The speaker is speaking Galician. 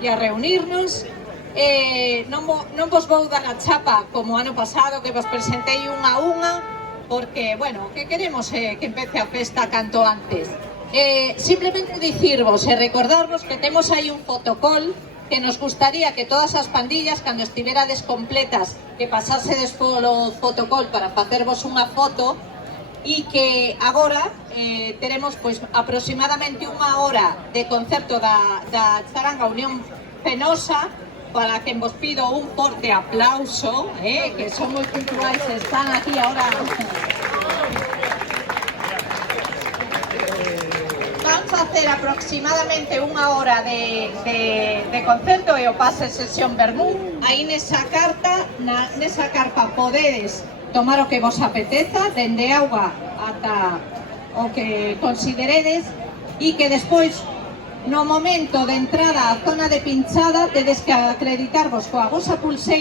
e a reunirnos. Non vos vou dar a chapa como ano pasado, que vos presentei unha a unha, porque, bueno, que queremos que empece a festa canto antes. Simplemente dicirvos e recordarvos que temos aí un fotocall que nos gustaría que todas as pandillas, cando estiverades completas, que pasásedes polo fotocall para facervos unha foto, e que agora teremos pois aproximadamente unha hora de concerto da Charanga Unión Fenosa, para que vos pido un forte aplauso, que son moi puntuais, están aquí ahora. Van facer aproximadamente unha hora de concerto e o pase sesión vermú. Aí nesa carpa podedes tomar o que vos apeteza, dende auga ata o que consideredes, e que despois, no momento de entrada á zona de pinchada, tedes que acreditarvos coa vosa pulseira